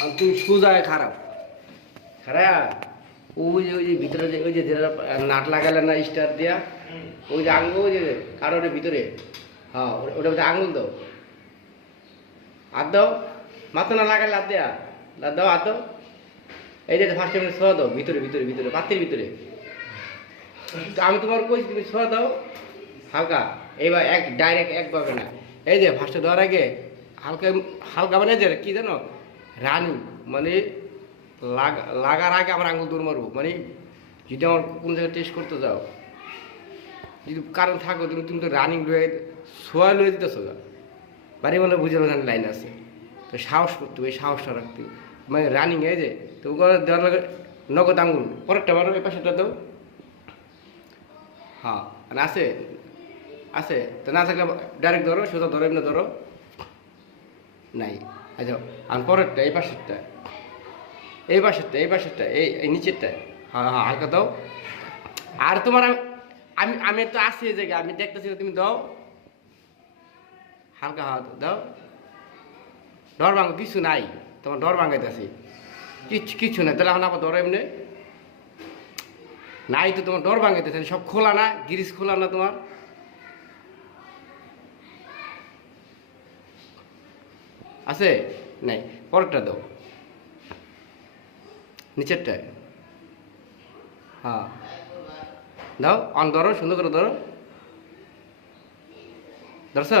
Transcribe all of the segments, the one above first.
আর তুমি সোজা খারাপ খারাপ ওই যে ভিতরে যে ওই যে নাট লাগালে না স্টার দিয়া ওই যে আঙুল ওই যে কারোর ভিতরে হ্যাঁ ওটা ভিতরে আঙুল দাও হাত দাও মাথা না লাগালে হাত দেয়া হাত দাও হাত দাও এই যে ফার্স্ট টাইম ছোঁয়া দাও ভিতরে ভিতরে ভিতরে পাত্রের ভিতরে আমি তোমার কইছি তুমি ছোঁয়া দাও হালকা এইবার এক ডাইরেক্ট একভাবে না এই যে ফার্স্টে দেওয়ার আগে হালকা হালকা মানে যে কি জানো রানিং মানে লাগার আগে আমার আঙুল দৌড় মারবো মানে যদি আমার কোনো জায়গায় টেস্ট করতে যাও যদি কারণ থাকো তুমি তুমি তো রানিং লয়ে ছোঁয়া লয়ে দিতেছো গা বাড়ি মানে বুঝে বোঝানোর লাইন আছে তো সাহস করতে হবে এই সাহসটা রাখতে হবে মানে রানিং এই যে তো দেওয়ার লাগে নগদ আঙুল পরেরটা মারো এই পাশেটা দাও হ্যাঁ আছে আছে তো না থাকলে ডাইরেক্ট ধরো সোজা ধরো এমনি ধরো নাই আচ্ছা আর পরেরটা এই পাশেরটা এই পাশেরটা এই পাশেরটা এই নিচেরটা হ্যাঁ হ্যাঁ হালকা দাও আর তোমার আমি আমি তো আসি এই জায়গায় আমি দেখতেছি তুমি দাও হালকা হাত দাও ডর ভাঙো কিছু নাই তোমার ডর ভাঙাইতেছি কিচ্ছু নাই তাহলে এখন আবার ধরো এমনি নাই তো তোমার ডর ভাঙাইতেছে সব খোলা না গিরিজ খোলা না তোমার আছে নাই পরেরটা দাও নিচেরটায় হ্যাঁ দাও অন ধরো সুন্দর করে ধরো ধরছ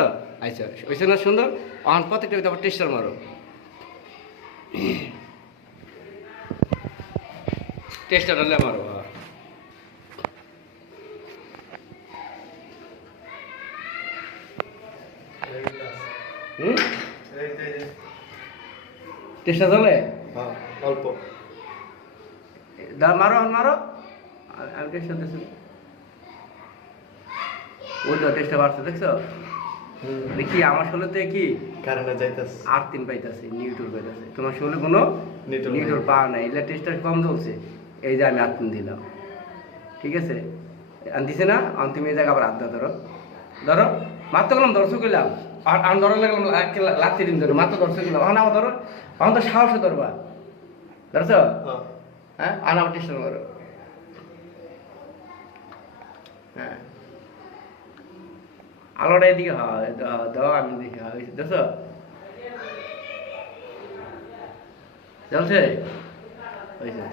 আচ্ছা ওইসে না সুন্দর অন প্রত্যেকটা তারপর টেস্টার মারো টেস্টার হলে মারো হ্যাঁ টেস্টার চলে হ্যাঁ অল্প মারো মারো আমি টেস্টার দেখছি ওই তো টেস্টার বাড়ছে দেখছো দেখি আমার শোলেতে কি কারেন্টে যাইতাছে 8-3 পাইতাছে নিউটন পাইতাছে তোমার শোলে কোনো নিউটন পাওয়া নাই এলে টেস্টার কম চলছে এই যে আমি 8-3 দিলাম ঠিক আছে দিছে না তুমি এই জায়গা আবার হাত ধরো ধরো মাত্র গেলাম দর্শক গেলাম আর ধরো লাগলাম লাগতে দিন ধরো মাত্র দর্শক গেলাম এখন আমার ধরো এখন তো সাহসে ধরবা ধরছো হ্যাঁ আর আমার টেস্টার মারো হ্যাঁ আলোটা এদিকে হয় দাও আমি দেখি দেখছো চলছে হয়েছে